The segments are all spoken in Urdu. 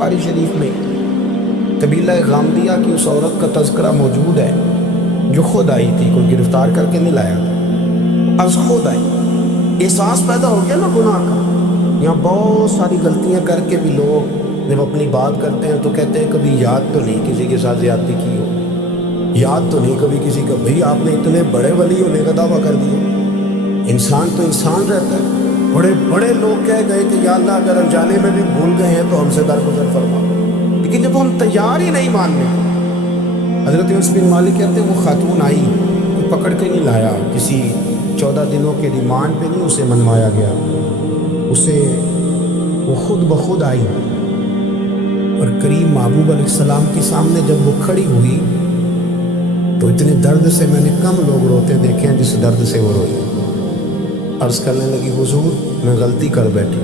بخاری شریف میں قبیلہ غامدیہ کی اس عورت کا تذکرہ موجود ہے جو خود آئی تھی، کوئی گرفتار کر کے نہیں لایا تھا، از خود آئی۔ احساس پیدا ہو گیا نا گناہ کا۔ یہاں بہت ساری غلطیاں کر کے بھی لوگ جب اپنی بات کرتے ہیں تو کہتے ہیں کبھی یاد تو نہیں کسی کے ساتھ زیادتی کی ہو، یاد تو نہیں کبھی کسی کا، بھئی آپ نے اتنے بڑے ولی ہونے کا دعویٰ کر دیا۔ انسان تو انسان رہتا ہے۔ بڑے بڑے لوگ کہہ گئے کہ یا اللہ اگر انجانے میں بھی بھول گئے ہیں تو ہم سے درگزر فرما، لیکن جب ہم تیار ہی نہیں ماننے کو۔ حضرت انس بن مالک کہتے ہیں وہ خاتون آئی، کوئی پکڑ کے نہیں لایا، کسی 14 دنوں کے ریمانڈ پہ نہیں اسے منوایا گیا، اسے وہ خود بخود آئی اور کریم محبوب علیہ السلام کے سامنے جب وہ کھڑی ہوئی تو اتنے درد سے میں نے کم لوگ روتے دیکھے ہیں جس درد سے وہ روئی۔ عرض کرنے لگی حضور میں غلطی کر بیٹھی،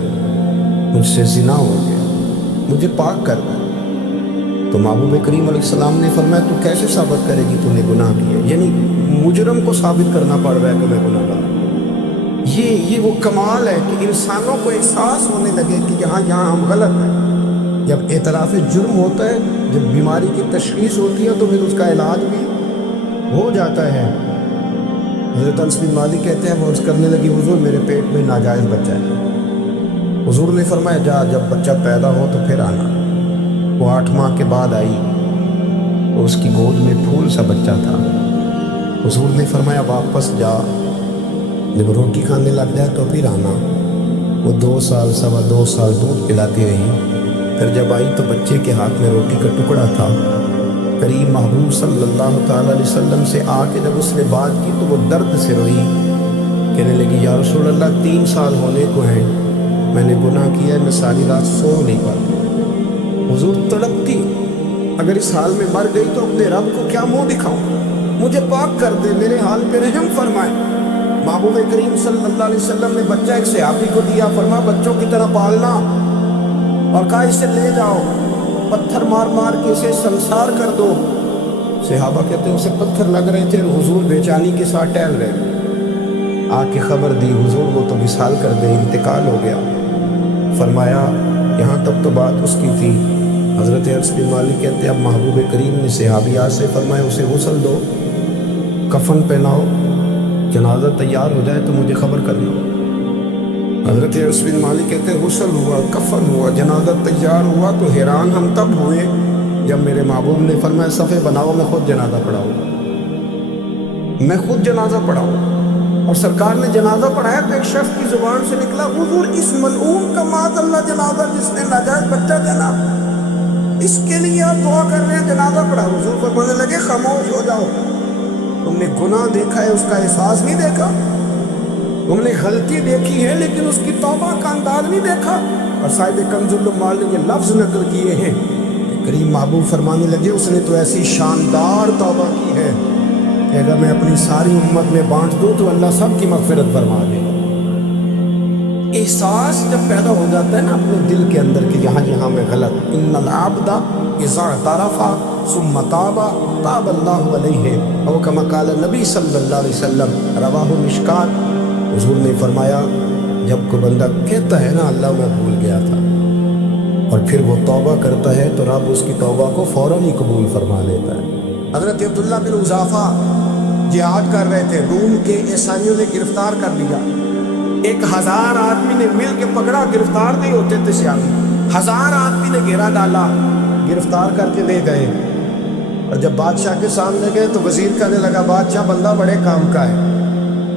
مجھ سے زنا ہو گیا، مجھے پاک کر دیں۔ تو محبوب کریم علیہ السلام نے فرمایا تو کیسے ثابت کرے گی تو نے گناہ کیا؟ یعنی مجرم کو ثابت کرنا پڑ رہا ہے کہ میں گناہ گار۔ یہ وہ کمال ہے کہ انسانوں کو احساس ہونے لگے کہ یہاں ہم غلط ہیں۔ جب اعتراف جرم ہوتا ہے، جب بیماری کی تشخیص ہوتی ہے تو پھر اس کا علاج بھی ہو جاتا ہے۔ حضرت انس بن مالک کہتے ہیں وہ عرض کرنے لگی حضور میرے پیٹ میں ناجائز بچہ ہے۔ حضور نے فرمایا جا جب بچہ پیدا ہو تو پھر آنا۔ وہ 8 ماہ کے بعد آئی، اس کی گود میں پھول سا بچہ تھا۔ حضور نے فرمایا واپس جا، جب روٹی کھانے لگ جائے تو پھر آنا۔ وہ 2 سال 2.25 سال دودھ پلاتی رہی، پھر جب آئی تو بچے کے ہاتھ میں روٹی کا ٹکڑا تھا۔ کریم محبوب صلی اللہ تعالیٰ علیہ وسلم سے آ کے جب اس نے بات کی تو وہ درد سے روئی، کہنے لگی یا رسول اللہ 3 سال ہونے کو ہیں، میں نے گناہ کیا ہے، میں ساری رات سو نہیں پاتی۔ حضور تڑپتی، اگر اس حال میں مر گئی تو اپنے رب کو کیا منہ دکھاؤں، مجھے پاک کر دے، میرے حال پہ رحم فرمائے۔ محبوب کریم صلی اللہ علیہ وسلم نے بچہ ایک صحابی کو دیا، فرما بچوں کی طرح پالنا، اور کہا اسے لے جاؤ، پتھر مار مار کے اسے سنسار کر دو۔ صحابہ کہتے ہیں اسے پتھر لگ رہے تھے، حضور بے چینی کے ساتھ ٹہل رہے، آ کے خبر دی حضور وہ تو وصال کر دے، انتقال ہو گیا۔ فرمایا یہاں تک تو بات اس کی تھی۔ حضرت انس بن مالک کہتے ہیں اب محبوب کریم نے صحابیات سے فرمایا اسے غسل دو، کفن پہناؤ، جنازہ تیار ہو جائے تو مجھے خبر کرنا۔ حضرت انس بن مالک کہتے ہیں غسل ہوا، کفن ہوا، جنازہ تیار ہوا تو حیران ہم تب ہوئے جب میرے محبوب نے فرمایا صفے بناؤ، میں خود جنازہ پڑھاؤں، میں خود جنازہ پڑھاؤں۔ اور سرکار نے جنازہ پڑھایا تو ایک شخص کی زبان سے نکلا حضور اس ملعون کا معاذ اللہ جنازہ جس نے ناجائز بچہ دینا، اس کے لیے آپ دعا کر رہے ہیں، جنازہ پڑھا۔ حضور فرمانے لگے خاموش ہو جاؤ، تم نے گناہ دیکھا ہے، اس کا احساس نہیں دیکھا، تم نے غلطی دیکھی ہے لیکن اس کی توبہ کا انداز نہیں دیکھا۔ اور صاحب کنز العمال نے یہ لفظ نقل کیے ہیں کہ کریم محبوب فرمانے لگے اس نے تو ایسی شاندار توبہ کی ہے کہ اگر میں اپنی ساری امت میں بانٹ دوں تو اللہ سب کی مغفرت فرما دے گا۔ احساس جب پیدا ہو جاتا ہے نا اپنے دل کے اندر کہ یہاں میں غلط، ان العبد اذا اعترف ثم تاب تاب اللہ علیہ، او کما قال نبی صلی اللہ علیہ وسلم، رواہ مشکات۔ حضور نے فرمایا جب کوئی بندہ کہتا ہے نا اللہ میں بھول گیا تھا اور پھر وہ توبہ کرتا ہے تو رب اس کی توبہ کو فوراً ہی قبول فرما لیتا ہے۔ حضرت عبداللہ بن حذافہ جہاد کر رہے تھے، روم کے عیسائیوں نے گرفتار کر لیا، 1000 آدمی نے مل کے پکڑا، گرفتار نہیں ہوتے تھے سیاسی، 1000 آدمی نے گھیرا ڈالا، گرفتار کر کے لے گئے۔ اور جب بادشاہ کے سامنے گئے تو وزیر کہنے لگا بادشاہ بندہ بڑے کام کا ہے،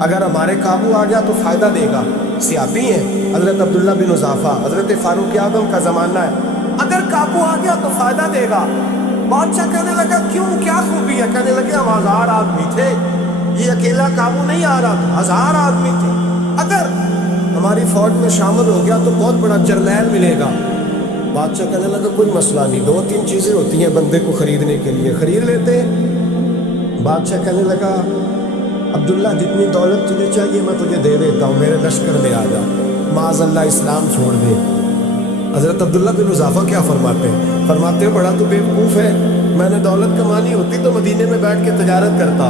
اگر ہمارے قابو آ گیا تو فائدہ دے گا، سیاسی ہے حضرت عبداللہ بن حذافہ، حضرت فاروق اعظم کا زمانہ ہے، اگر قابو آ گیا تو فائدہ دے گا۔ بادشاہ کہنے لگا کیوں، کیا خوبی ہے؟ کہنے لگے ہم 1000 آدمی تھے، یہ اکیلا قابو نہیں آ رہا تھا، 1000 آدمی تھے، اگر ہماری فوج میں شامل ہو گیا تو بہت بڑا جرنیل ملے گا۔ بادشاہ کہنے لگا کوئی مسئلہ نہیں، 2-3 چیزیں ہوتی ہیں بندے کو خریدنے کے لیے، خرید لیتے ہیں۔ بادشاہ کہنے لگا عبداللہ جتنی دولت تجھے چاہیے میں تجھے دے دیتا ہوں، میرے لشکر میں آ جا، معاذ اللہ اسلام چھوڑ دے۔ حضرت عبداللہ بن حذافہ کیا فرماتے ہیں؟ فرماتے ہیں بڑا تو بیوقوف ہے، میں نے دولت کمانی ہوتی تو مدینے میں بیٹھ کے تجارت کرتا،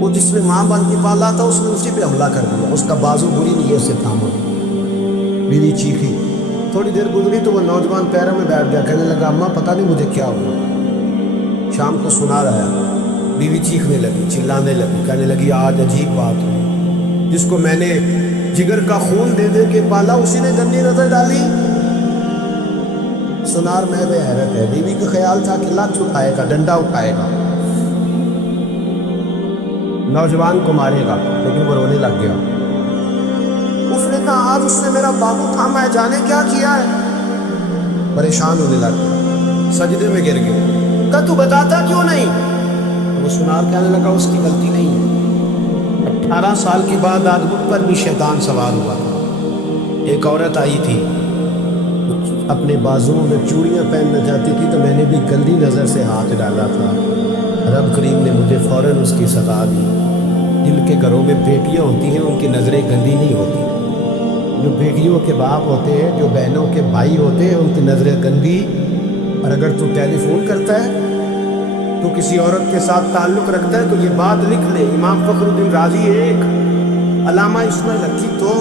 وہ جس نے ماں بن کے پالا تھا اس نے اسی پہ حملہ کر دیا، اس کا بازو بری نیت سے تھاما۔ بیوی چیخی، تھوڑی دیر گزری تو وہ نوجوان پیروں میں بیٹھ گیا، کہنے لگا اماں پتہ نہیں مجھے کیا ہوا۔ شام کو سنا رہا، بیوی چیخنے لگی، چلانے لگی، کہنے لگی آج عجیب بات ہوئی، جس کو میں نے جگر کا خون دے دے کے پالا اسی نے گندی نظر ڈالی۔ سنار میں بے حیرت ہے، بیوی کا خیال تھا کہ لات اٹھائے گا، ڈنڈا اٹھائے گا، نوجوان کو مارے گا، لیکن وہ رونے لگ گیا۔ اس نے کہا آج اس نے میرا بابو تھاما ہے، جانے کیا کیا ہے۔ پریشان ہونے لگ گیا، سجدے میں گر گیا، کہ تو بتاتا کیوں نہیں؟ وہ سنار کہنے لگا اس کی غلطی نہیں ہے، 18 سال کے بعد آج مجھ پر بھی شیطان سوار ہوا تھا۔ ایک عورت آئی تھی، اپنے بازوؤں میں چوڑیاں پہننا چاہتی تھی تو میں نے بھی گندی نظر سے ہاتھ ڈالا تھا، رب کریم نے مجھے فوراً اس کی سزا دی۔ جن کے گھروں میں بیٹیاں ہوتی ہیں ان کی نظریں گندی نہیں ہوتی، جو بیٹیوں کے باپ ہوتے ہیں، جو بہنوں کے بھائی ہوتے ہیں، ان کی نظریں گندی۔ اور اگر تو ٹیلی فون کرتا ہے تو کسی عورت کے ساتھ تعلق رکھتا ہے تو یہ بات لکھ لے، امام فخر الدین رازی 1، علامہ اسماعیل حقی 2،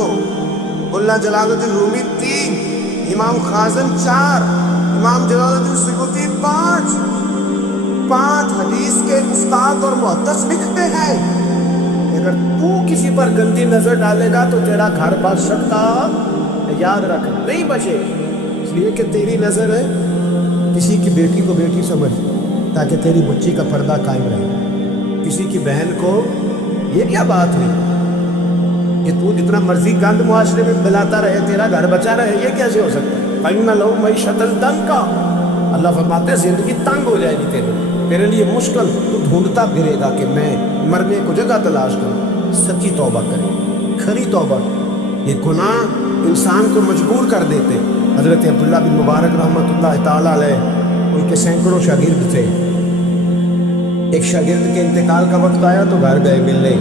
ملا جلال الدین رومی 3، امام خازن 4، امام جلال الدین سیوطی 5 حدیث کے استاد اور محدث لکھتے ہیں اگر تو کسی پر گندی نظر ڈالے گا تو تیرا گھر بچ سکتا، یاد رکھ نہیں بچے، اس لیے کہ تیری نظر ہے کسی کی بیٹی کو بیٹی سمجھ تاکہ تیری بچی کا پردہ قائم رہے، کسی کی بہن کو یہ کیا بات ہوئی کہ تو جتنا مرضی گند معاشرے میں بلاتا رہے تیرا گھر بچا رہے، یہ کیسے ہو سکتا ہے؟ فَإِنَّ لَهُ مَعِيشَةً ضَنْكًا، اللہ فرماتے ہیں زندگی تنگ ہو جائے گی تیرے لیے مشکل، تو ڈھونڈتا پھرے گا کہ میں مرنے کو جگہ تلاش کروں۔ سچی توبہ کرے، کھری توبہ۔ یہ گناہ انسان کو مجبور کر دیتے۔ حضرت عبداللہ بن مبارک رحمۃ اللہ تعالیٰ علیہ، ان کے سینکڑوں شاگرد تھے، ایک شاگرد کے انتقال کا وقت آیا تو گھر گئے ملنے،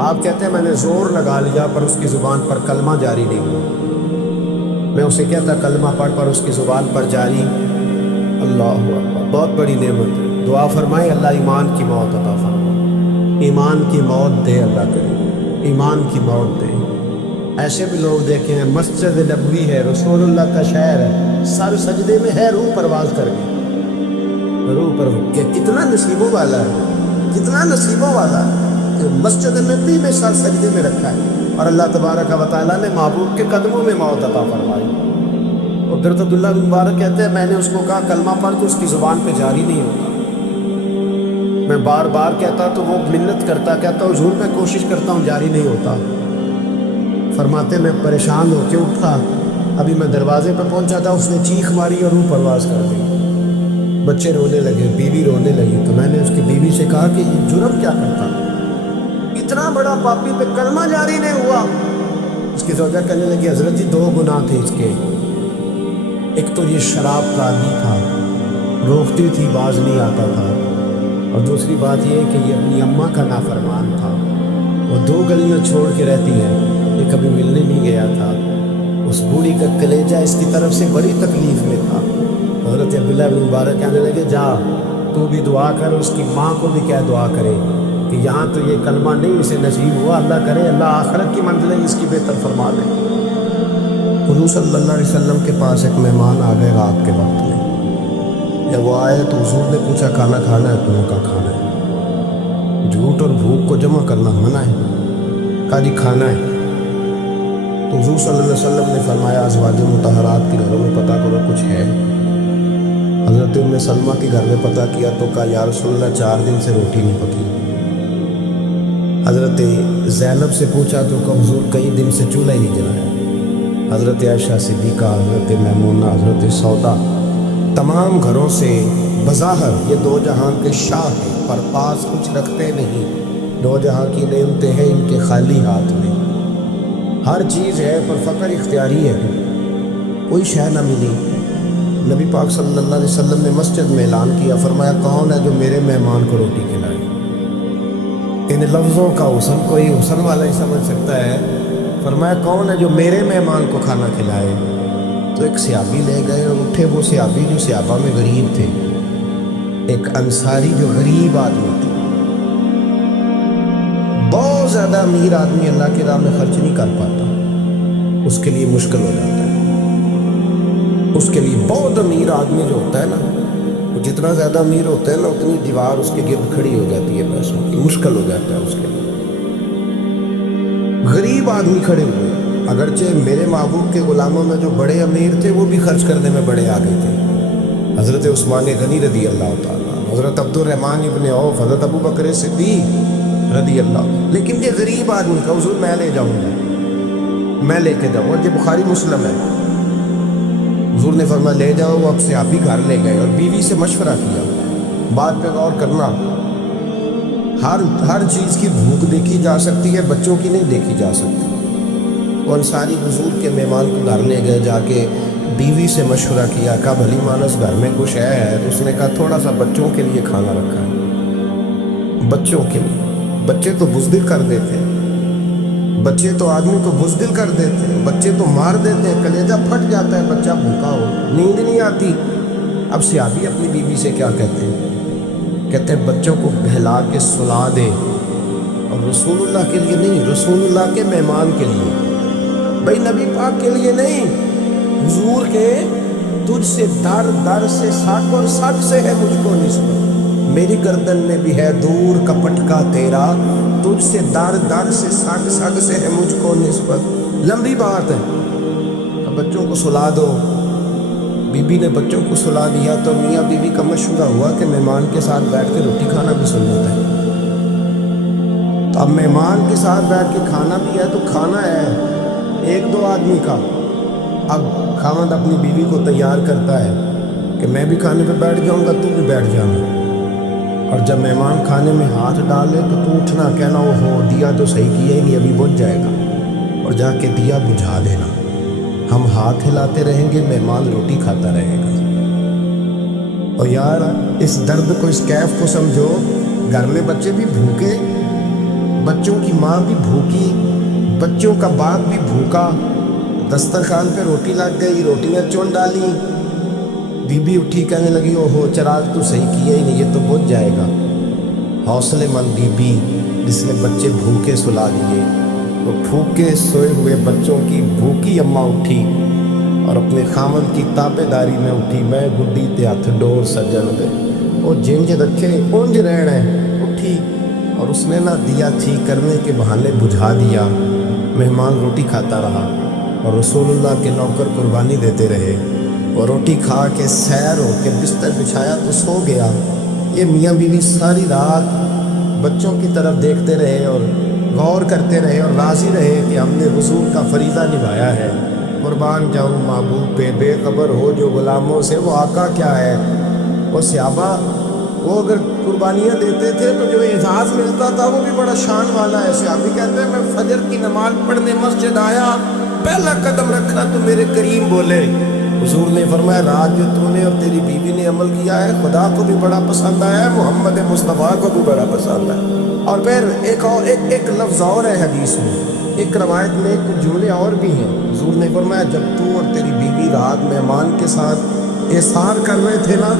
آپ کہتے ہیں میں نے زور لگا لیا پر اس کی زبان پر کلمہ جاری نہیں ہوا، میں اسے کہتا کلمہ پڑھ پر اس کی زبان پر جاری۔ اللہ اکبر، بہت بڑی نعمت ہے، دعا فرمائے اللہ ایمان کی موت عطا فرمائے، ایمان کی موت دے اللہ کرے، ایمان کی موت دے۔ ایسے بھی لوگ دیکھے ہیں، مسجد نبوی ہے، رسول اللہ کا شہر ہے، سر سجدے میں ہے، روح پرواز کر گئی، روح پر کہ کتنا نصیبوں والا ہے، کتنا نصیبوں والا ہے کہ مسجد نبوی میں سر سجدے میں رکھا ہے اور اللہ تبارک و تعالیٰ نے محبوب کے قدموں میں موت عطا فرمائی۔ حضرت عبداللہ بن مبارک کہتے ہیں میں نے اس کو کہا کلمہ پڑھ تو اس کی زبان پہ جاری نہیں ہوتا، میں بار بار کہتا تو وہ منت کرتا، کہتا حضور میں کوشش کرتا ہوں جاری نہیں ہوتا۔ فرماتے میں پریشان ہو کے اٹھا، ابھی میں دروازے پہ پہنچا تھا اس نے چیخ ماری اور روح پرواز کر دی، بچے رونے لگے، بیوی رونے لگی، تو میں نے اس کی بیوی سے کہا کہ یہ جرم کیا کرتا، اتنا بڑا پاپی پہ کلمہ جاری نہیں ہوا۔ اس کی زوجہ کہنے لگی حضرت جی 2 گناہ تھے اس کے، ایک تو یہ شراب کا عادی تھا، روکتی تھی باز نہیں آتا تھا، اور دوسری بات یہ کہ یہ اپنی اماں کا نافرمان تھا، وہ 2 گلیاں چھوڑ کے رہتی ہے، یہ کبھی ملنے نہیں گیا تھا، اس بوڑھی کا کلیجہ اس کی طرف سے بڑی تکلیف میں تھا۔ حضرت عبداللہ بن مبارک کہنے لگے جا تو بھی دعا کر، اس کی ماں کو بھی کیا دعا کرے کہ یہاں تو یہ کلمہ نہیں اسے نصیب ہوا، اللہ کرے اللہ آخرت کی منزلیں اس کی بہتر فرما دے۔ حضور صلی اللہ علیہ وسلم کے پاس ایک مہمان آ گئے رات کے وقت میں، جب وہ آئے تو حضور نے پوچھا کھانا کھانا ہے؟ تمہیں کا کھانا ہے، جھوٹ اور بھوک کو جمع کرنا منع ہے، کہا جی کھانا ہے۔ تو حضور صلی اللہ علیہ وسلم نے فرمایا ازواج مطہرات کے گھروں میں پتہ کرو کچھ ہے۔ حضرت ام سلمہ کے گھر میں پتہ کیا تو کہا یا رسول اللہ 4 دن سے روٹی نہیں پکی۔ حضرت زینب سے پوچھا تو کہا حضور کئی دن سے چولہا ہی نہیں جلایا۔ حضرت عائشہ صدیقہ، حضرت میمونہ، حضرت سودا، تمام گھروں سے بظاہر یہ 2 جہاں کے شاہ ہیں پر پاس کچھ رکھتے نہیں، 2 جہاں کی نعمتیں ہیں ان کے خالی ہاتھ میں، ہر چیز ہے پر فقر اختیاری ہے، کوئی شے نہ ملی۔ نبی پاک صلی اللہ علیہ وسلم نے مسجد میں اعلان کیا، فرمایا کون ہے جو میرے مہمان کو روٹی کھلائے؟ ان لفظوں کا حسن کوئی حسن والا ہی سمجھ سکتا ہے، فرمایا کون ہے جو میرے مہمان کو کھانا کھلائے؟ تو ایک صحابی لے گئے اور اٹھے، وہ صحابی جو صحابہ میں غریب تھے، ایک انصاری جو غریب آدمی تھے، بہت زیادہ امیر آدمی اللہ کی راہ میں خرچ نہیں کر پاتا، اس کے لیے مشکل ہو جاتا ہے۔ اس کے لیے بہت امیر آدمی جو ہوتا ہے نا، وہ جتنا زیادہ امیر ہوتا ہے نا، اتنی دیوار اس کے گرد کھڑی ہو جاتی ہے پیسوں کی، مشکل ہو جاتا ہے اس کے لیے۔ غریب آدمی کھڑے ہوئے، اگرچہ میرے محبوب کے غلاموں میں جو بڑے امیر تھے وہ بھی خرچ کرنے میں بڑے آگے تھے، حضرت عثمان غنی رضی اللہ تعالیٰ، حضرت عبد الرحمن ابن عوف، حضرت ابو بکر صدیق رضی اللہ۔ لیکن یہ غریب آدمی کا حضور میں لے جاؤں گا، میں لے کے جاؤں گا، یہ بخاری مسلم ہے۔ حضور نے فرمایا لے جاؤ، وہ اب سے آپ ہی گھر لے گئے اور بیوی سے مشورہ کیا، بات پہ غور کرنا، ہر چیز کی بھوک دیکھی جا سکتی ہے، بچوں کی نہیں دیکھی جا سکتی۔ وہ انصاری حضور کے مہمان کو گھر لے گئے، جا کے بیوی سے مشورہ کیا، کہا بھلی مانس گھر میں کچھ ہے؟ تو اس نے کہا تھوڑا سا بچوں کے لیے کھانا رکھا ہے، بچوں کے لیے۔ بچے تو بزدل کر دیتے ہیں، بچے تو آدمی کو بزدل کر دیتے ہیں، بچے تو مار دیتے ہیں، کلیجہ پھٹ جاتا ہے بچہ بھوکا ہو، نیند نہیں آتی۔ اب صحابی اپنی بیوی سے کیا کہتے ہیں؟ کہتے ہیں بچوں کو بہلا کے سلا دے، اور رسول اللہ کے لیے نہیں، رسول اللہ کے مہمان کے لیے، بھائی نبی پاک کے لیے نہیں، حضور کے تجھ سے در در سے سگ اور سگ سے ہے مجھ کو نسبت، میری گردن میں بھی ہے دور کا پٹکا تیرا، تجھ سے در در سے سگ سگ سے ہے مجھ کو نسبت۔ لمبی بات ہے، اب بچوں کو سلا دو۔ بی بی نے بچوں کو سلا دیا تو میاں بیوی کا مشورہ ہوا کہ مہمان کے ساتھ بیٹھ کے روٹی کھانا بھی سنت ہے۔ تو اب مہمان کے ساتھ بیٹھ کے کھانا بھی ہے تو کھانا ہے ایک دو آدمی کا۔ اب خاوند اپنی بیوی کو تیار کرتا ہے کہ میں بھی کھانے پہ بیٹھ جاؤں گا، تو بھی بیٹھ جانا، اور جب مہمان کھانے میں ہاتھ ڈالے تو اٹھنا، کہنا وہ ہو دیا تو صحیح کیا ہی نہیں، ابھی بجھ جائے گا، اور جا کے دیا بجھا دینا۔ ہم ہاتھ ہلاتے رہیں گے، مہمان روٹی کھاتا رہے گا۔ اور یار اس درد کو، اس کیف کو سمجھو، گھر میں بچے بھی بھوکے، بچوں کی ماں بھی بھوکی، بچوں کا باپ بھی بھوکا، دسترخوان پہ روٹی لگ گئی، روٹیاں چون ڈالی، بی بی اٹھی کہنے لگی او ہو چراغ تو صحیح کیا ہی نہیں، یہ تو بجھ جائے گا۔ حوصلے مند بی بی جس نے بچے بھوکے سلا دیے، وہ بھوکے سوئے ہوئے بچوں کی بھوکی اماں اٹھی اور اپنے خامد کی تابے داری میں اٹھی، میں گڈی تے ہاتھ ڈور سجن دے، وہ جنج رکھے اونج رہنا ہے، اٹھی اور اس نے نہ دیا ٹھیک کرنے کے بہانے بجھا دیا۔ مہمان روٹی کھاتا رہا اور رسول اللہ کے نوکر قربانی دیتے رہے، اور روٹی کھا کے سیر ہو کے بستر بچھایا تو سو گیا۔ یہ میاں بیوی ساری رات بچوں کی طرف دیکھتے رہے اور غور کرتے رہے اور راضی رہے کہ ہم نے حضور کا فریضہ نبھایا ہے۔ قربان جاؤں محبوب پہ، بے خبر ہو جو غلاموں سے، وہ آقا کیا ہے۔ وہ صحابہ وہ اگر قربانیاں دیتے تھے تو جو اعزاز ملتا تھا وہ بھی بڑا شان والا ہے۔ صحابی کہتے ہیں میں فجر کی نماز پڑھنے مسجد آیا، پہلا قدم رکھا تو میرے کریم بولے، حضور نے فرمایا رات جو تو نے اور تیری بیوی نے عمل کیا ہے خدا کو بھی بڑا پسند آیا ہے، محمد مصطفیٰ کو بھی بڑا پسند ہے۔ اور پھر ایک لفظ اور ہے حدیث میں، ایک روایت میں کچھ جملے اور بھی ہیں۔ حضور نے فرمایا جب تو اور تیری بیوی رات مہمان کے ساتھ احسان کر رہے تھے نا،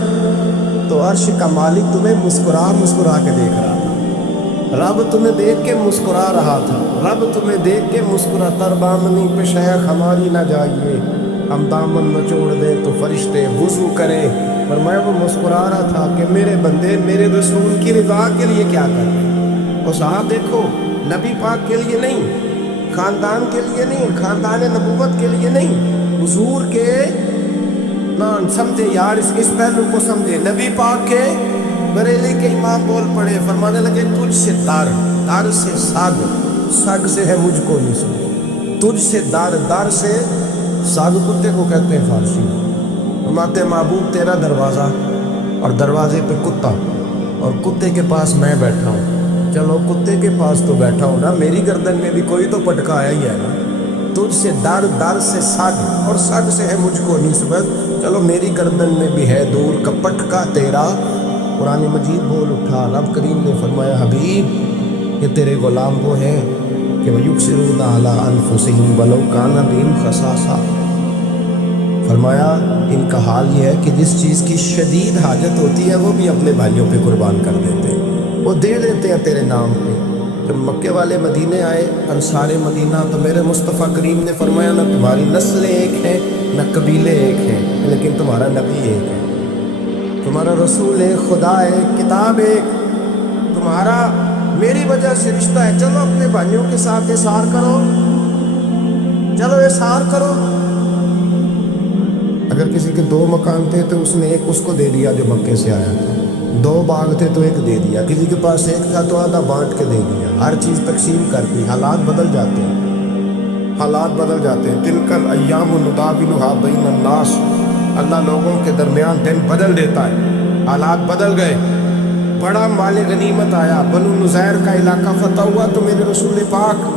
تو عرش کا مالک تمہیں مسکرا مسکرا کے دیکھ رہا تھا، رب تمہیں دیکھ کے مسکرا رہا تھا، رب تمہیں دیکھ کے مسکرا، تر دامنی پہ شیخ ہماری نہ جائیے، ہم دامن نچوڑ دیں تو فرشتے وضو کریں۔ فرمایا وہ مسکرا رہا تھا کہ میرے بندے میرے رسول کی رضا کے لیے کیا کر رہے ہیں۔ اور صاحب دیکھو، نبی پاک کے لیے نہیں، خاندان کے لیے نہیں، خاندان نبوت کے لیے نہیں، حضور کے سمجھے یار، اس پہلو کو سمجھے۔ نبی پاک کے بریلی کے امام بول پڑے، فرمانے لگے تجھ سے در در سے سگ سگ سے ہے مجھ کو نسبت، تجھ سے در در سے سگ کتے کو کہتے ہیں فارسی میں۔ فرماتے محبوب تیرا دروازہ اور دروازے پہ کتا، اور کتے کے پاس میں بیٹھا ہوں، چلو کتے کے پاس تو بیٹھا ہوں نا، میری گردن میں بھی کوئی تو پٹکا آیا ہی ہے نا، تجھ سے در در سے سگ اور سگ سے ہے مجھ کو نسبت، چلو میری گردن میں بھی ہے دور کا پٹکا تیرا۔ قرآن مجید بول اٹھا، رب کریم نے فرمایا حبیب یہ تیرے غلام وہ ہیں کہ وَيُبْصِرُونَ عَلَىٰ أَنفُسِهِمْ وَلَوْ كَانَ بِهِمْ خَصَاصَةٌ، فرمایا ان کا حال یہ ہے کہ جس چیز کی شدید حاجت ہوتی ہے وہ بھی اپنے بھائیوں پہ قربان کر دیتے ہیں، وہ دے دیتے ہیں تیرے نام پہ، جب مکے والے مدینے آئے انصار مدینہ تو میرے مصطفیٰ کریم نے فرمایا نہ تمہاری نسلیں ایک ہیں نہ قبیلے ایک ہیں، لیکن تمہارا نبی ایک ہے، تمہارا رسول ایک، خدا ایک، کتاب ایک، تمہارا میری وجہ سے رشتہ ہے۔ چلو اپنے بھائیوں کے ساتھ احسار کرو، چلو احسار کرو۔ اگر کسی کے 2 مکان تھے تو اس نے ایک اس کو دے دیا جو مکے سے آیا تھا، 2 باغ تھے تو ایک دے دیا، کسی کے پاس ایک تھا تو آدھا بانٹ کے دے دیا۔ ہر چیز تقسیم کرتی، حالات بدل جاتے ہیں، حالات بدل جاتے ہیں۔ تلک الایام نداولها بین الناس، اللہ لوگوں کے درمیان دن بدل دیتا ہے، حالات بدل گئے۔ بڑا مال غنیمت آیا، بنو نذیر کا علاقہ فتح ہوا تو میرے رسول پاک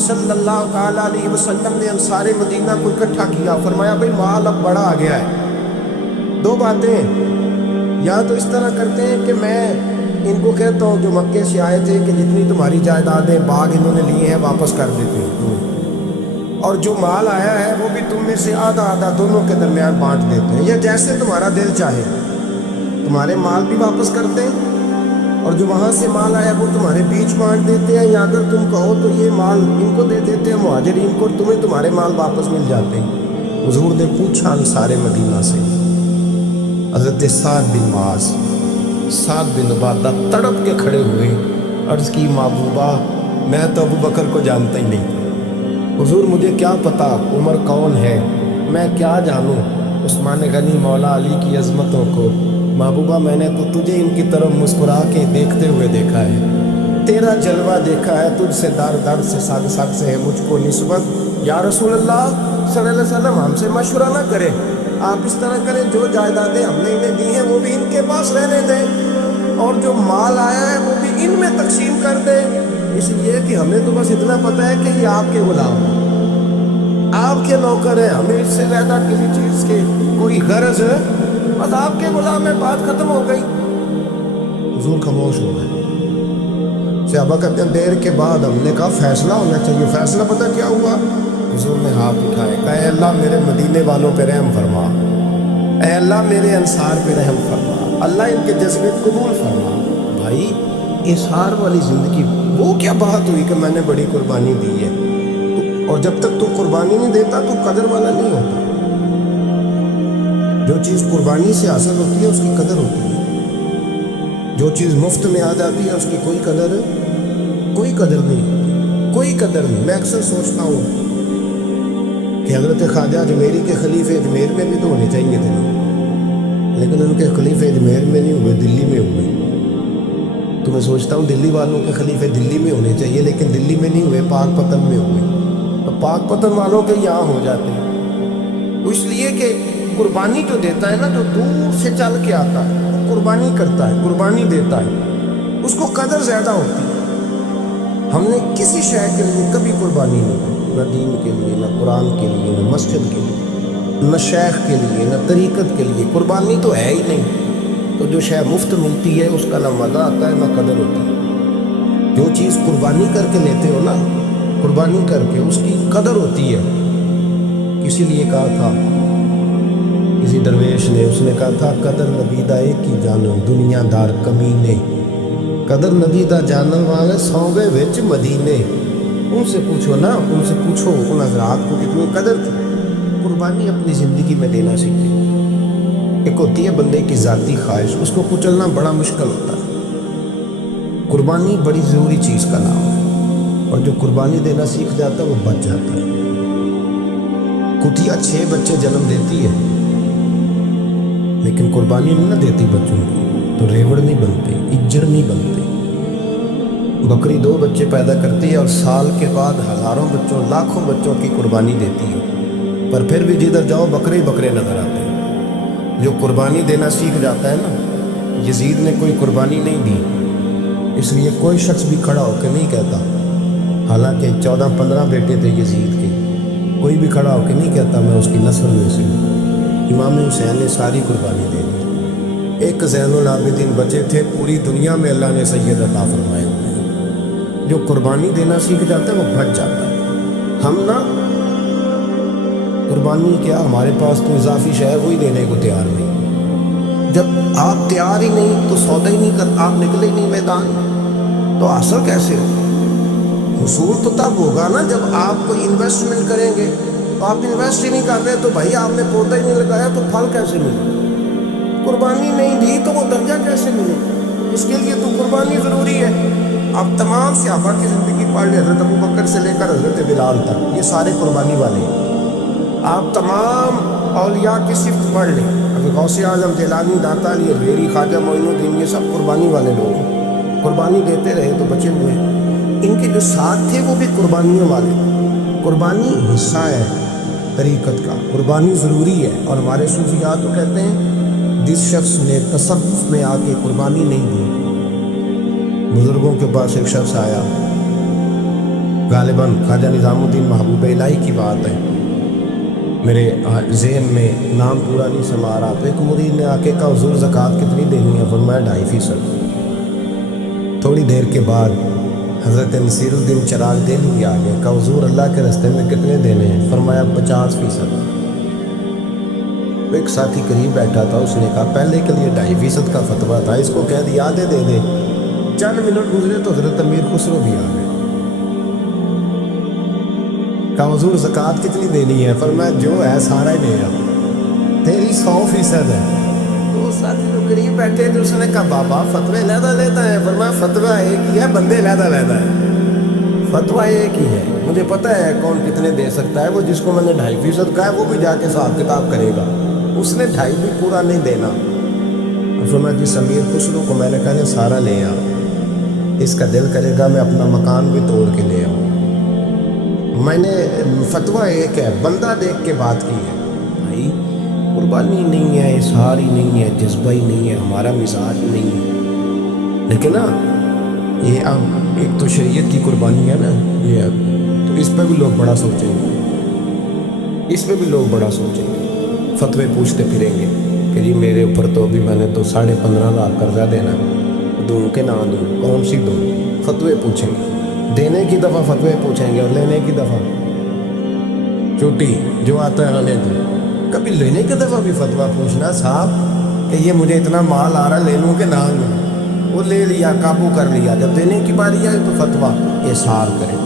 صلی اللہ تعالیٰ علیہ وسلم نے انصار مدینہ کو اکٹھا کیا، فرمایا بھئی مال اب بڑا آ گیا ہے، 2 باتیں ہیں، یا تو اس طرح کرتے ہیں کہ میں ان کو کہتا ہوں جو مکے سے آئے تھے کہ جتنی تمہاری جائیدادیں باغ انہوں نے لیے ہیں واپس کر دیتے ہیں، اور جو مال آیا ہے وہ بھی تم میں سے آدھا آدھا دونوں کے درمیان بانٹ دیتے ہیں، یا جیسے تمہارا دل چاہے، تمہارے مال بھی واپس کرتے ہیں اور جو وہاں سے مال آیا وہ تمہارے بیچ بانٹ دیتے ہیں، یا اگر تم کہو تو یہ مال ان کو دے دیتے ہیں مہاجرین کو، تمہیں تمہارے مال واپس مل جاتے ہیں۔ حضور نے پوچھا انصار مدینہ سے، حضرت سعد بن معاذ، سعد بن عبادہ تڑپ کے کھڑے ہوئے، عرض کی محبوبہ میں تو ابو بکر کو جانتا ہی نہیں تھا، حضور مجھے کیا پتا عمر کون ہے، میں کیا جانوں عثمان غنی مولا علی کی عظمتوں کو، محبوبہ میں نے تو تجھے ان کی طرف مسکرا کے دیکھتے ہوئے دیکھا ہے، تیرا جلوہ دیکھا ہے، تجھ سے در در سے سگ سگ سے ہے مجھ کو نسبت، یا رسول اللہ صلی اللہ علیہ وسلم ہم سے مشورہ نہ کریں، آپ اس طرح کریں جو جائیدادیں ہم نے انہیں دی ہیں وہ بھی ان کے پاس رہنے دیں، اور جو مال آیا ہے وہ بھی ان میں تقسیم کر دیں، اس لیے کہ ہمیں تو بس اتنا پتہ ہے کہ یہ آپ کے غلام ہیں، آپ کے نوکر ہیں، ہمیں اس سے زیادہ کسی چیز کی کوئی غرض ہے، بس آپ کے غلام میں بات ختم ہو گئی۔ حضور خاموش ہو گئے۔ صحابہ کہتے ہیں دیر کے بعد ہم نے کہا فیصلہ ہونا چاہیے، فیصلہ پتہ کیا ہوا؟ حضور نے ہاتھ اٹھائے، کہا اے اللہ میرے مدینے والوں پہ رحم فرما، اے اللہ میرے انصار پہ رحم فرما، اللہ ان کے جذبے قبول فرما۔ بھائی اظہار والی زندگی وہ کیا بات ہوئی کہ میں نے بڑی قربانی دی ہے، اور جب تک تو قربانی نہیں دیتا تو قدر والا نہیں ہوتا۔ جو چیز قربانی سے حاصل ہوتی ہے اس کی قدر ہوتی ہے، جو چیز مفت میں آ جاتی ہے اس کی کوئی قدر نہیں ہوتی، کوئی قدر نہیں۔ میں اکثر سوچتا ہوں کہ حضرت خواجہ اجمیری کے خلیفے اجمیر میں بھی تو ہونے چاہیے تھے نا، لیکن ان کے خلیفے اجمیر میں نہیں ہوئے، دلی میں ہوئے۔ تو میں سوچتا ہوں دلی والوں کے خلیفے دلی میں ہونے چاہیے، لیکن دلی میں نہیں ہوئے، پاک پتن میں ہوئے، تو پاک پتن والوں کے یہاں ہو جاتے ہیں۔ اس لیے کہ قربانی جو دیتا ہے نا، جو دور سے چل کے آتا ہے وہ قربانی کرتا ہے، قربانی دیتا ہے، اس کو قدر زیادہ ہوتی ہے۔ ہم نے کسی شے کے لیے کبھی قربانی نہیں کی، نہ دین کے لیے، نہ قرآن کے لیے، نہ مسجد کے لیے، نہ شیخ کے لیے، نہ طریقت کے لیے، قربانی تو ہے ہی نہیں۔ تو جو شے مفت ملتی ہے اس کا نہ مزہ آتا ہے نہ قدر ہوتی ہے۔ جو چیز قربانی کر کے لیتے ہو نا، قربانی کر کے اس کی قدر ہوتی ہے۔ کسی لیے کہا تھا کسی درویش نے، اس نے کہا تھا قدر نبی دا ایک ہی جانو دنیا دار کمینے، قدر نبی دا جانن والے سوگے وچ مدینے۔ ان سے پوچھو نا، ان سے پوچھو ان حضرات کو کتنی قدر تھی۔ قربانی اپنی زندگی میں دینا سیکھے۔ ایک ہوتی ہے بندے کی ذاتی خواہش، اس کو کچلنا بڑا مشکل ہوتا ہے۔ قربانی بڑی ضروری چیز کا نام ہے، اور جو قربانی دینا سیکھ جاتا ہے وہ بچ جاتا ہے۔ کتیا 6 بچے جنم دیتی ہے لیکن قربانی نہیں نہ دیتی بچوں کی، تو ریوڑ نہیں بنتے، اجڑ نہیں بنتے۔ بکری 2 بچے پیدا کرتی ہے اور سال کے بعد ہزاروں بچوں، لاکھوں بچوں کی قربانی دیتی ہے، پر پھر بھی جدھر جاؤ بکرے بکرے نظر آتے ہیں۔ جو قربانی دینا سیکھ جاتا ہے نا، یزید نے کوئی قربانی نہیں دی، اس لیے کوئی شخص بھی کھڑا ہو کے نہیں کہتا، حالانکہ 14-15 بیٹے تھے یزید کے، کوئی بھی کھڑا ہو کے نہیں کہتا میں اس کی نسل میں سے ہوں۔ امام حسین نے ساری قربانی دے دی، ایک زین العابدین بچے تھے، پوری دنیا میں اللہ نے سید عطا فرمائے ہوئے ہیں۔ جو قربانی دینا سیکھ جاتا ہے وہ بچ جاتا ہے۔ ہم نا قربانی کیا، ہمارے پاس تو اضافی شے ہے وہی دینے کو تیار نہیں۔ جب آپ تیار ہی نہیں تو سودا ہی نہیں کر، آپ نکلے ہی نہیں میدان، تو حاصل کیسے ہو؟ حصول تو تب ہوگا نا جب آپ کوئی انویسٹمنٹ کریں گے. تو آپ انویسٹ ہی نہیں کر رہے تو بھائی آپ نے پودا ہی نہیں لگایا تو پھل کیسے ملے؟ قربانی نہیں دی تو وہ درجہ کیسے ملے؟ اس کے لیے تو قربانی ضروری ہے. آپ تمام صحابہ کی زندگی پڑھ لیں، حضرت ابوبکر سے لے کر حضرت بلال تک، یہ سارے قربانی والے ہیں. آپ تمام اولیاء کی صفت پڑھ لیں، ابھی غوث اعظم، جیلانی، داتا علی حجویری، خواجہ معین الدین، یہ سب قربانی والے لوگ ہیں. قربانی دیتے رہے تو بچے ہوئے ہیں. ان کے جو ساتھ تھے وہ بھی قربانیوں والے. قربانی حصہ ہے طریقت کا، قربانی ضروری ہے. اور ہمارے صوفیات تو کہتے ہیں جس شخص نے تصوف میں آ کے قربانی نہیں دی. بزرگوں کے پاس ایک شخص آیا، غالباً خواجہ نظام الدین محبوب الہی کی بات ہے، میرے ذہن میں نام پورا نہیں سما رہا. تو ایک مرید نے آ کے کہا حضور زکوٰۃ کتنی دینی ہے؟ فرمایا 2.5%. تھوڑی دیر کے بعد حضرت نصیر الدین چراغ دہلوی آ گئے، کہا حضور اللہ کے راستے میں کتنے دینے ہیں؟ فرمایا 50%. ایک ساتھی قریب بیٹھا تھا، اس نے کہا پہلے کے لیے 2.5% کا فتویٰ تھا، اس کو کہہ دیا آدھے دے دے. چند منٹ گزرے تو حضرت امیر خسرو بھی آ گئے. کہا حضور زکوٰۃ کتنی دینی ہے؟ فرمایا جو ہے سارا ہی لے آ، تیری 100% ہے. تو وہ ساتھی جو قریب بیٹھے تھے اس نے کہا بابا فتوے علیحدہ لیتا ہے. فرمایا فتویٰ ایک ہی ہے، بندے علیحدہ علیحدہ ہے. فتویٰ ایک ہی ہے، مجھے پتہ ہے کون کتنے دے سکتا ہے. وہ جس کو میں نے 2.5% کہا ہے وہ بھی جا کے حساب کتاب کرے گا، اس نے 2.5 بھی پورا نہیں دینا. فرمایا جس امیر خسرو کو میں نے کہا سارا لے آ، اس کا دل کرے گا میں اپنا مکان بھی توڑ کے لے آؤں. میں نے فتویٰ ایک ہے، بندہ دیکھ کے بات کی ہے. بھائی قربانی نہیں ہے، اظہار ہی نہیں ہے، جذبہ ہی نہیں ہے، ہمارا مزاج نہیں ہے. لیکن نا یہ اب ایک تو شریعت کی قربانی ہے نا، یہ اب تو اس پہ بھی لوگ بڑا سوچیں گے، اس پہ بھی لوگ بڑا سوچیں گے. فتوے پوچھتے پھریں گے کہ جی میرے اوپر تو ابھی میں نے تو 15,500 قرضہ دینا، دوں کہ نہ دوں، کون سی دوں؟ فتوے پوچھیں گے. دینے کی دفعہ فتوے پوچھیں گے اور لینے کی دفعہ چوٹی جو آتا ہے لے دوں. کبھی لینے کی دفعہ بھی فتویٰ پوچھنا صاحب کہ یہ مجھے اتنا مال آ رہا لے لوں کہ نہ لوں. وہ لے لیا، قابو کر لیا. جب دینے کی باری آئے تو فتویٰ احسار کرے.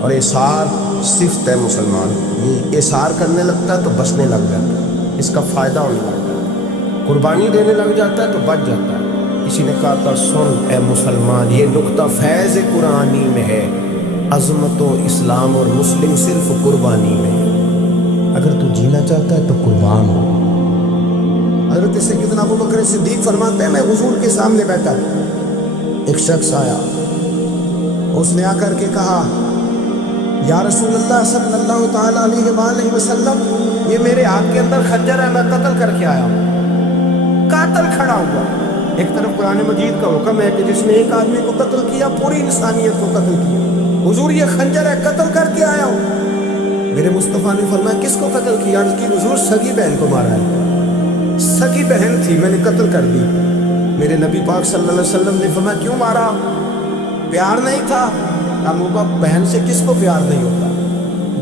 اور احسار صفت ہے مسلمان، یہ احسار کرنے لگتا ہے تو بچنے لگ جاتا ہے، اس کا فائدہ ہونے لگتا ہے. قربانی دینے لگ جاتا ہے تو بچ جاتا ہے. کسی نے کہا تھا سن اے مسلمان، یہ نقطہ فیض قرآنی میں ہے، عظمت و اسلام اور مسلم صرف قربانی میں ہے. اگر تو جینا چاہتا ہے تو قربان ہو. حضرت سیدنا ابوبکر صدیق فرماتے ہیں میں حضور کے سامنے بیٹھا، ایک شخص آیا، اس نے آ کر کے کہا یا رسول اللہ صلی اللہ تعالیٰ علیہ وآلہ وسلم، یہ میرے ہاتھ کے اندر خنجر ہے، میں قتل کر کے آیا ہوں. قاتل کھڑا ہوا. ایک طرف قرآن مجید کا حکم ہے کہ جس نے ایک آدمی کو قتل کیا پوری انسانیت کو قتل کیا. حضور یہ خنجر ہے، قتل کر کے آیا ہوں. میرے مصطفیٰ نے فرمایا کس کو قتل کیا؟ عرض کی حضور سگی بہن کو مارا ہے. سگی بہن تھی، میں نے قتل کر دی. میرے نبی پاک صلی اللہ علیہ وسلم نے فرمایا کیوں مارا؟ پیار نہیں تھا؟ محبوبہ بہن سے کس کو پیار نہیں ہوتا؟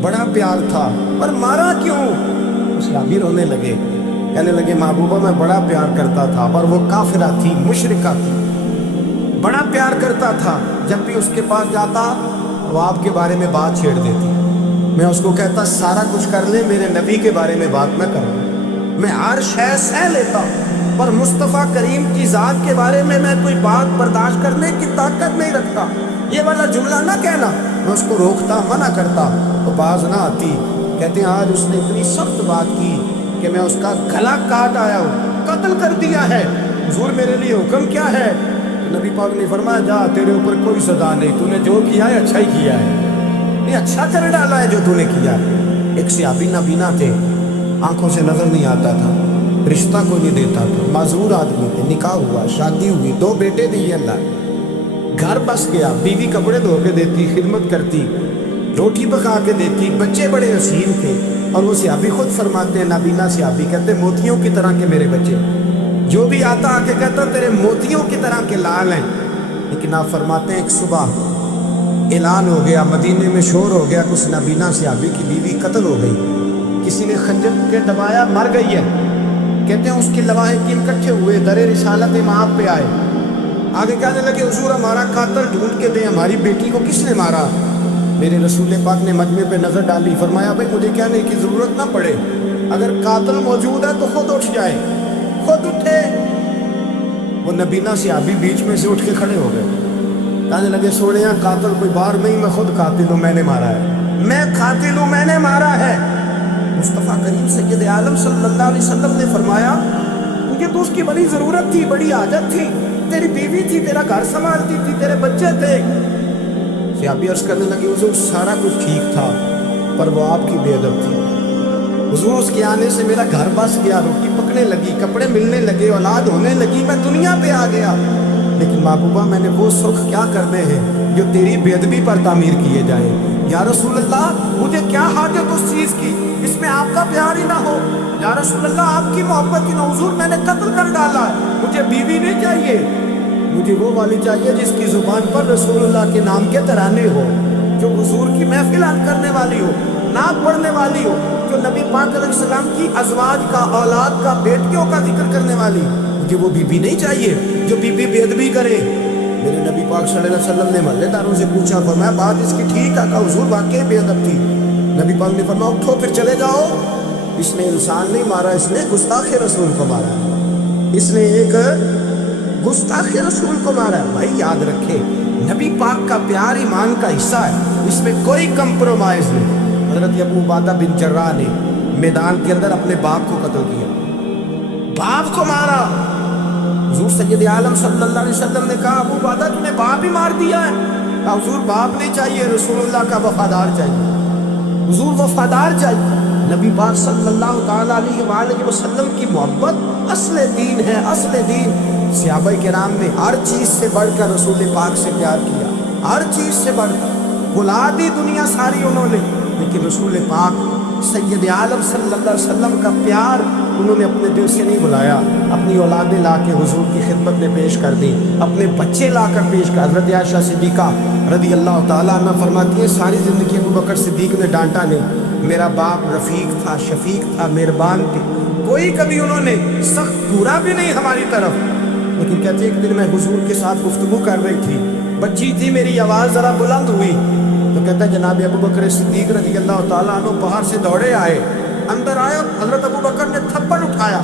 بڑا پیار تھا، پر مارا کیوں؟ صحابی رونے لگے، کہنے لگے محبوبہ میں بڑا پیار کرتا تھا، پر وہ کافرہ تھی، مشرکہ تھی. بڑا پیار کرتا تھا، جب بھی اس کے پاس جاتا وہ آپ کے بارے میں بات چھیڑ دیتی. میں اس کو کہتا سارا کچھ کر لے، میرے نبی کے بارے میں بات نہ کروں. میں ہر شے سہ لیتا ہوں، پر مصطفیٰ کریم کی ذات کے بارے میں کوئی بات برداشت کرنے کی طاقت نہیں رکھتا. یہ والا جملہ نہ کہنا. میں اس کو روکتا، منع کرتا تو باز نہ آتی. کہتے ہیں آج اس نے اتنی سخت بات کی کہ میں اس کا گلا کاٹ آیا ہوں، قتل کر دیا ہے. حضور میرے لیے حکم کیا ہے؟ نبی پاک نے فرمایا جا، تیرے اوپر کوئی سزا نہیں، تو نے جو کیا ہے اچھا ہی کیا ہے، یہ اچھا کر ڈالا ہے جو تو نے کیا. ایک صحابی نابینا تھے، آنکھوں سے نظر نہیں آتا تھا، رشتہ کوئی نہیں دیتا تھا، معذور آدمی تھے. نکاح ہوا، شادی ہوئی، 2 بیٹے دیے اللہ، گھر بس گیا. بیوی کپڑے دھو کے دیتی، خدمت کرتی، روٹی پکا کے دیتی، بچے بڑے حسین تھے. اور وہ صحابی خود فرماتے ہیں، نابینا صحابی کہتے موتیوں کی طرح کے میرے بچے، جو بھی آتا آ کے کہتا تیرے موتیوں کی طرح کے لال ہیں. لیکن آپ فرماتے ہیں ایک صبح اعلان ہو گیا، مدینے میں شور ہو گیا، اس نابینا صحابی کی بیوی قتل ہو گئی، کسی نے خنجر کے دبایا، مر گئی ہے. کہتے ہیں اس کے لواحقین اکٹھے ہوئے، در رسالت امام پہ آئے. آگے کہنے لگے حضور ہمارا قاتل ڈھونڈ کے دیں، ہماری بیٹی کو کس نے مارا؟ میرے رسول پاک نے مجمع پہ نظر ڈالی، فرمایا بھائی مجھے کہنے کی ضرورت نہ پڑے، اگر قاتل موجود ہے تو خود اٹھ جائے، خود اٹھے۔ وہ نبینا صحابی بیچ میں سے اٹھ کے کھڑے ہو گئے، کہنے لگے سوڑیاں قاتل کوئی باہر نہیں، میں خود قاتل ہوں، میں نے مارا ہے، میں قاتل ہوں، میں نے مارا ہے۔ مصطفیٰ کریم سید عالم صلی اللہ علیہ وسلم نے فرمایا مجھے تو اس کی بڑی ضرورت تھی، بڑی حاجت تھی، تیری بیوی تھی، تیرا گھر سنبھالتی تھی، تیرے بچے تھے۔ صحابی عرض کرنے لگے حضور سارا کچھ ٹھیک تھا پر وہ آپ کی بے ادب تھی، حضور اس کے آنے سے میرا گھر بس گیا، روٹی پکنے لگی، کپڑے ملنے لگے، اولاد ہونے لگی، میں دنیا پہ آ گیا، لیکن محبوبہ میں نے وہ سکھ کیا کرنے ہیں جو تیری بے ادبی پر تعمیر کیے جائیں۔ یا رسول اللہ مجھے کیا حاجت اس چیز کی جس میں آپ کا پیار ہی نہ ہو، یا رسول اللہ آپ کی محبت کی نہ، حضور میں نے قتل کر ڈالا ہے، مجھے بیوی نہیں چاہیے، مجھے وہ والی چاہیے جس کی زبان پر رسول اللہ کے نام کے ترانے ہو، جو حضور کی محفل کرنے والی ہو، نعت پڑھنے والی ہو، جو نبی پاک علیہ السلام کی ازواج کا، اولاد کا، بیٹیوں کا ذکر کرنے والی۔ مجھے وہ بیوی نہیں چاہیے جو بیوی بے ادبی کرے۔ میرے نبی پاک صلی اللہ علیہ وسلم نے محلے داروں سے پوچھا، فرمایا بات اس کی ٹھیک ہے؟ کہا حضور واقعی بے ادب تھی۔ نبی پاک نے فرمایا اٹھو پھر چلے جاؤ، اس نے انسان نہیں مارا، اس نے گستاخ رسول کو مارا ہے، اس نے ایک گستاخ رسول کو مارا ہے۔ بھائی یاد رکھے نبی پاک کا پیار ایمان کا حصہ ہے، اس میں کوئی کمپرومائز نہیں۔ حضرت ابو عبادہ بن جراح نے میدان کے اندر اپنے باپ کو قتل کیا، باپ کو مارا۔ حضور سید عالم صلی اللہ علیہ وسلم نے کہا ابو عبادہ تو نے باپ ہی مار دیا ہے؟ کہا حضور باپ نہیں چاہیے، رسول اللہ کا وفادار چاہیے، حضور وفادار چاہیے۔ نبی پاک صلی اللہ تعالیٰ علیہ وآلہ وسلم کی محبت اصل دین ہے، اصل دین۔ صحابہ کرام نے ہر چیز سے بڑھ کر رسول پاک سے پیار کیا، ہر چیز سے بڑھ کر، بھلا دی دنیا ساری انہوں نے، لیکن رسول پاک سید عالم صلی اللہ علیہ وسلم کا پیار انہوں نے اپنے دل سے نہیں بلایا، اپنی اولادیں لا کے حضور کی خدمت میں پیش کر دی، اپنے بچے لا کر پیش کر۔ حضرت عائشہ صدیقہ رضی اللہ تعالیٰ عنہ فرماتی ہے ساری زندگی ابو بکر صدیق نے ڈانٹا نہیں، میرا باپ رفیق تھا، شفیق تھا، مہربان تھے، کوئی کبھی انہوں نے سخت پورا بھی نہیں ہماری طرف۔ لیکن کہتے ایک دن میں حضور کے ساتھ گفتگو کر رہی تھی، بچی تھی، میری آواز ذرا بلند ہوئی تو کہتا ہے جناب ابو بکر صدیق رضی اللہ تعالیٰ عنہ باہر سے دوڑے آئے، اندر آئے، حضرت ابو بکر نے تھپڑ اٹھایا،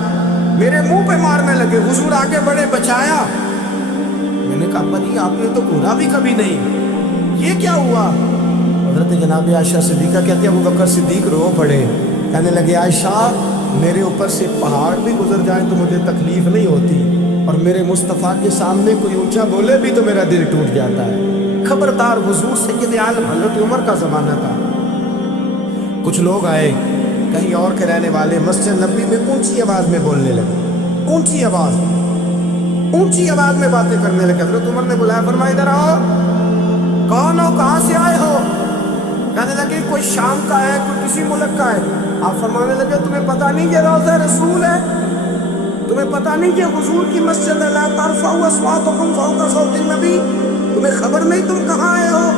میرے منہ پہ مارنے لگے، حضور آگے بڑھے، بچایا۔ میں نے کہا ابا جی آپ نے تو پورا بھی کبھی نہیں، یہ کیا ہوا؟ حضرت جناب عائشہ صدیقہ کہتے ہیں ابو بکر صدیق رو پڑے، کہنے لگے عائشہ میرے اوپر سے پہاڑ بھی گزر جائے تو مجھے تکلیف نہیں ہوتی، اور میرے مصطفیٰ کے سامنے کوئی اونچا بولے بھی تو میرا دل ٹوٹ جاتا ہے۔ خبردار، حضور سید عالم حضرت عمر کا زمانہ تھا، کچھ لوگ آئے کہیں اور کے رہنے والے، مسجد نبوی میں اونچی آواز میں بولنے لگے، اونچی آواز میں باتیں کرنے لگے۔ حضرت عمر نے بلایا، فرمایا ادھر آؤ، کون ہو، کہاں سے آئے ہو؟ کہنے لگے کوئی شام کا ہے، کوئی کسی ملک کا ہے۔ آپ فرمانے لگے تمہیں پتہ نہیں یہ روضہ رسول ہے؟ تمہیں پتہ نہیں یہ حضور کی مسجد ہے؟ لا ترفعوا اصواتکم فوق صوت النبی، تمہیں خبر نہیں تم کہاں آئے ہو؟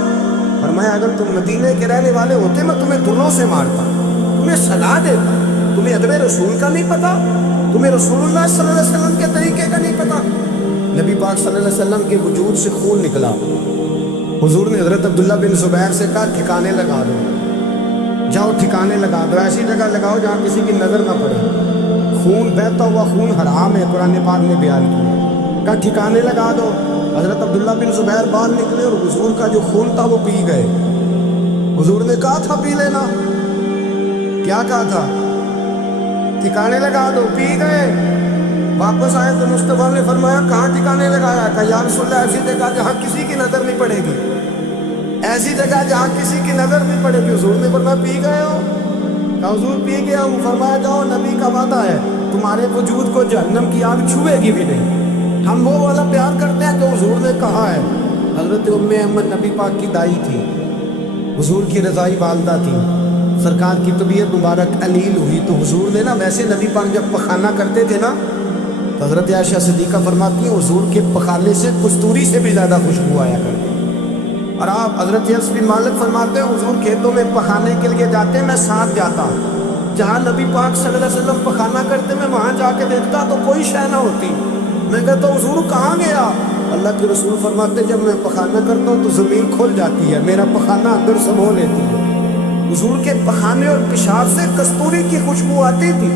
فرمایا اگر تم مدینے کے رہنے والے ہوتے میں تمہیں دلوں سے مارتا، تمہیں سلا دیتا۔ تمہیں ادب رسول کا نہیں پتا، تمہیں رسول اللہ صلی اللہ علیہ وسلم کے طریقے کا نہیں پتا۔ نبی پاک صلی اللہ علیہ وسلم کے وجود سے خون نکلا، حضور نے حضرت عبداللہ بن زبیر سے کہا ٹھکانے لگا دو، جاؤ ٹھکانے لگا دو، ایسی جگہ لگاؤ جہاں کسی کی نظر نہ پڑے، خون بہتا ہوا خون حرام ہے، قرآن پاک نے بیان کیا، کہا ٹھکانے لگا دو۔ حضرت عبداللہ بن زبیر باہر نکلے اور حضور کا جو خون تھا وہ پی گئے۔ حضور نے کہا تھا پی لینا، کیا کہا تھا؟ ٹھکانے لگا دو، پی گئے۔ واپس آئے تو مصطفیٰ نے فرمایا کہاں ٹھکانے لگایا؟ کہا یا رسول اللہ ایسی جگہ جہاں کسی کی نظر نہیں پڑے گی، ایسی جگہ جہاں کسی کی نظر نہیں پڑے گی۔ حضور نے فرمایا پی گئے ہو؟ کہا حضور پی گیا ہوں۔ فرمایا جاؤ، نبی کا وعدہ ہے تمہارے وجود کو جہنم کی آگ چھوئے گی بھی نہیں۔ ہم وہ والا پیار کرتے ہیں جو حضور نے کہا ہے۔ حضرت ام احمد نبی پاک کی دائی تھی، حضور کی رضائی والدہ تھی، سرکار کی طبیعت مبارک علیل ہوئی تو حضور نے نا ویسے نبی پاک جب پخانہ کرتے تھے نا تو حضرت عائشہ صدیقہ فرماتی ہیں حضور کے پخانے سے کستوری سے بھی زیادہ خوشبو آیا کرتی۔ اور آپ حضرت انس بن مالک فرماتے ہیں حضور کھیتوں میں پخانے کے لیے جاتے میں ساتھ جاتا، جہاں نبی پاک صلی اللہ علیہ وسلم پخانہ کرتے میں وہاں جا کے دیکھتا تو کوئی شے نہ ہوتی۔ میں کہتا حضور کہاں گیا؟ اللہ کے رسول فرماتے جب میں پخانہ کرتا ہوں تو زمین کھل جاتی ہے، میرا پخانہ اندر سمو لیتی ہے۔ حضور کے پخانے اور پیشاب سے کستوری کی خوشبو آتی تھی،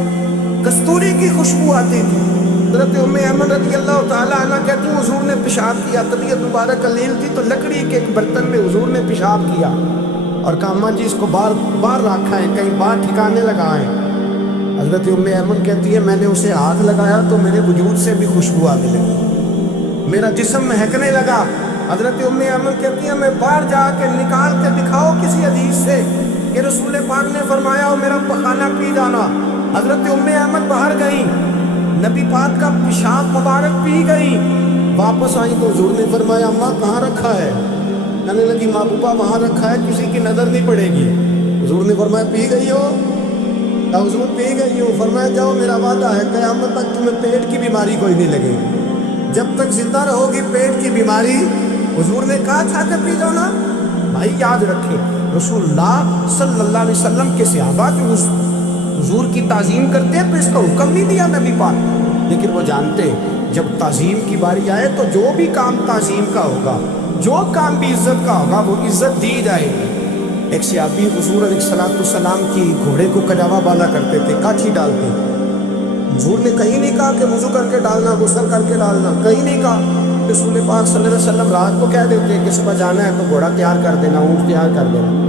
کستوری کی خوشبو آتی تھی۔ حضرت ام ایمن رضی اللہ تعالیٰ عنہ کہتی ہیں حضور نے پیشاب کیا، طبیعت مبارک قلیل تھی تو لکڑی کے ایک برتن میں حضور نے پیشاب کیا اور کہا اماں جی اس کو باہر رکھا ہے، کہیں باہر ٹھکانے لگائیں۔ حضرت ام ایمن کہتی ہے میں نے اسے ہاتھ لگایا تو میرے وجود سے بھی خوشبو آنے لگی، میرا جسم مہکنے لگا۔ حضرت ام ایمن کہتی ہے میں باہر جا کے نکال کے دکھاؤ کسی حدیث سے کہ رسول پاک نے فرمایا ہو میرا پخانہ پی جانا۔ حضرت ام ایمن باہر گئیں، نبی پاک کا پیشاب مبارک پی گئی، واپس آئی تو حضور نے فرمایا اماں کہاں رکھا ہے؟ کہنے لگی محبوبہ وہاں رکھا ہے، کسی کی نظر نہیں پڑے گی۔ حضور نے فرمایا پی گئی ہو؟ کہا حضور پی گئی ہوں۔ فرمایا جاؤ میرا وعدہ ہے قیامت تک تمہیں پیٹ کی بیماری کوئی نہیں لگے گی، جب تک زندہ رہو گی پیٹ کی بیماری۔ حضور نے کہا تھا کہ پی جاؤ نا۔ بھائی یاد رکھیں رسول اللہ صلی اللہ علیہ وسلم کے صحابہ جو حضور کی تعظیم کرتے ہیں تو اس کا حکم نہیں دیا نبی پاک، لیکن وہ جانتے جب تعظیم کی باری آئے تو جو بھی کام تعظیم کا ہوگا، جو کام بھی عزت کا ہوگا وہ عزت دی جائے گی۔ ایک صحابی حضور علیہ السلام کی گھوڑے کو کجاوا بالا کرتے تھے، کاٹھی ڈالتے تھے۔ حضور نے کہیں نہیں کہا کہ وضو کر کے ڈالنا، غسل کر کے ڈالنا، کہیں نہیں کہا۔ رسول پاک صلی اللہ علیہ وسلم رات کو کہہ دیتے کہ صبح جانا ہے تو گھوڑا تیار کر دینا، اونٹ تیار کر دینا۔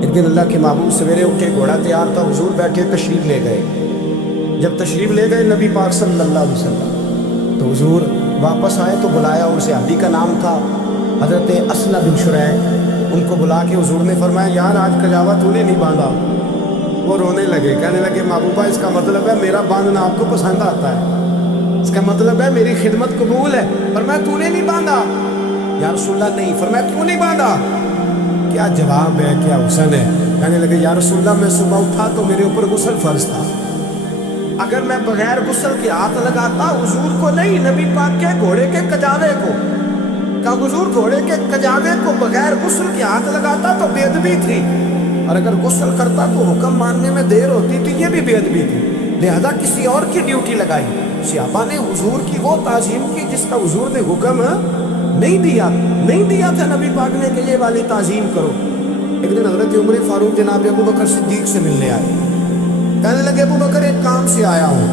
ایک دن اللہ کے محبوب سویرے اٹھے، گھوڑا تیار تھا، حضور بیٹھے تشریف لے گئے۔ جب تشریف لے گئے نبی پاک صلی اللہ علیہ وسلم تو حضور واپس آئے تو بلایا، ان صحابی کا نام تھا حضرت اسلم بن شریح، ان کو بلا کے حضور نے فرمایا یار آج کجاوا تو نے نہیں باندھا۔ وہ رونے لگے، کہنے لگے محبوبہ اس کا مطلب ہے میرا باندھنا آپ کو پسند آتا ہے، اس کا مطلب ہے میری خدمت قبول ہے۔ فرمایا تو نے نہیں باندھا؟ یا رسول اللہ نہیں۔ فرمایا کیوں نہیں باندھا؟ کیا جواب ہے، کیا حسن ہے۔ کہنے لگے یا رسول اللہ میں صبح اٹھا تو میرے اوپر غسل فرض تھا، اگر میں بغیر غسل کے ہاتھ لگاتا حضور کو نہیں نبی پاک کے گھوڑے کے کجاوے کو، کہا حضور گھوڑے کے کجاوے کو بغیر غسل کے ہاتھ لگاتا تو بے ادبی تھی، اور اگر غسل کرتا تو حکم ماننے میں دیر ہوتی تھی، یہ بھی بے ادبی تھی، لہذا کسی اور کی ڈیوٹی لگائی۔ صحابہ نے حضور کی وہ تعظیم کی جس کا حضور نے حکم نہیں دیا تھا نبی پاک نے کہ یہ والی تعظیم کرو۔ ایک دن حضرت عمر فاروق جناب ابو بکر صدیق سے ملنے آئے، کہنے لگے ابو بکر ایک کام سے آیا ہوں۔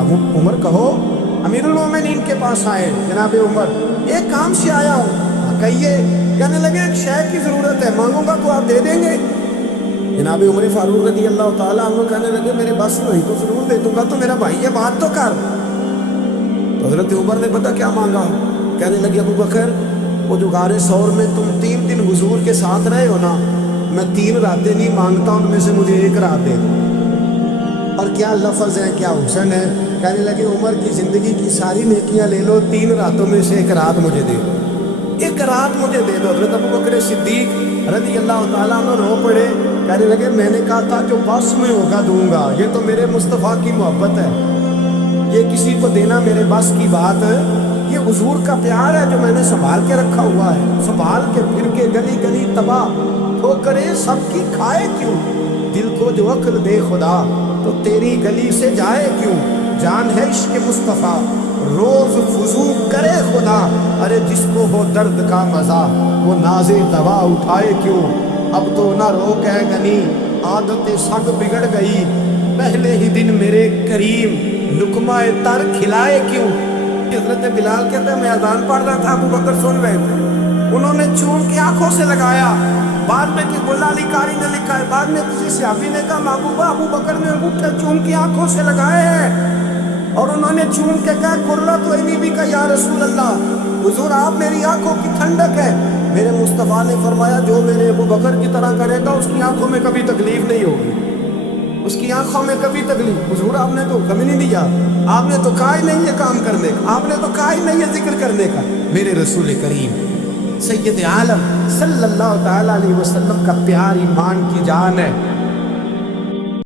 ابو عمر کہو، امیر المومنین کے پاس آئے جناب عمر ایک کام سے آیا ہوں، کہیے۔ کہنے لگے ایک شے کی ضرورت ہے، مانگوں گا تو آپ دے دیں گے؟ جناب عمر فاروق رضی اللہ تعالیٰ عنہ کہنے لگے میرے بس میں ہوئی تو ضرور دے دوں گا، تو میرا بھائی یہ بات تو کر۔ تو حضرت عمر نے پتا کیا مانگا؟ کہنے لگے ابو بکر وہ جو غار ثور میں تم 3 دن حضور کے ساتھ رہے ہو نا، میں 3 راتیں نہیں مانگتا، ان میں سے مجھے 1 رات دے دو۔ اور کیا لفظ ہے، کیا حسن ہے۔ کہنے لگے عمر کی زندگی کی ساری نیکیاں لے لو، 3 راتوں میں سے 1 رات مجھے دے دو، 1 رات مجھے دے دو۔ حضرت ابو بکر صدیق رضی اللہ تعالیٰ عنہ رو پڑے، کہنے لگے میں نے کہا تھا جو بس میں ہوگا دوں گا، یہ تو میرے مصطفیٰ کی محبت ہے، یہ کسی کو دینا میرے بس کی بات ہے، یہ حضور کا پیار ہے جو میں نے سنبھال کے رکھا ہوا ہے، سنبھال کے پھر کے گلی گلی تباہ تو کرے سب کی کھائے کیوں، دل کو جو عقل دے خدا تو تیری گلی سے جائے کیوں، جان ہے عشق مصطفیٰ روز وضو کرے خدا، ارے جس کو ہو درد کا مزہ وہ ناز دوا اٹھائے کیوں، اب تو نہ روک ہے گنی عادت سگ بگڑ گئی، پہلے ہی دن میرے کریم لقمہ تر کھلائے کیوں۔ حضرت بلال کہتے ہیں میں اذان پڑھ رہا تھا، ابو بکر سن رہے تھے، انہوں نے چوم کی آنکھوں سے لگایا، بعد میں کہ گلہ علی کاری نے لکھا ہے، بعد میں کسی صحابی نے کہا محبوبہ ابو بکر نے انگوٹھے چوم کی آنکھوں سے لگائے ہیں، اور انہوں نے چوم کے کہا قرۃ عینی بھی کہا یا رسول اللہ، حضور آپ میری آنکھوں کی ٹھنڈک ہے۔ میرے مصطفیٰ نے فرمایا جو میرے ابو بکر کی طرح کرے گا اس کی آنکھوں میں کبھی تکلیف نہیں ہوگی، اس کی آنکھوں میں کبھی تکلیف۔ حضور آپ نے تو حکم ہی نہیں دیا، آپ نے تو کہا ہی نہیں یہ کام کرنے کا، آپ نے تو کہا ہی نہیں یہ ذکر کرنے کا۔ میرے رسول کریم سید عالم صلی اللہ تعالیٰ علیہ وسلم کا پیار ایمان کی جان ہے۔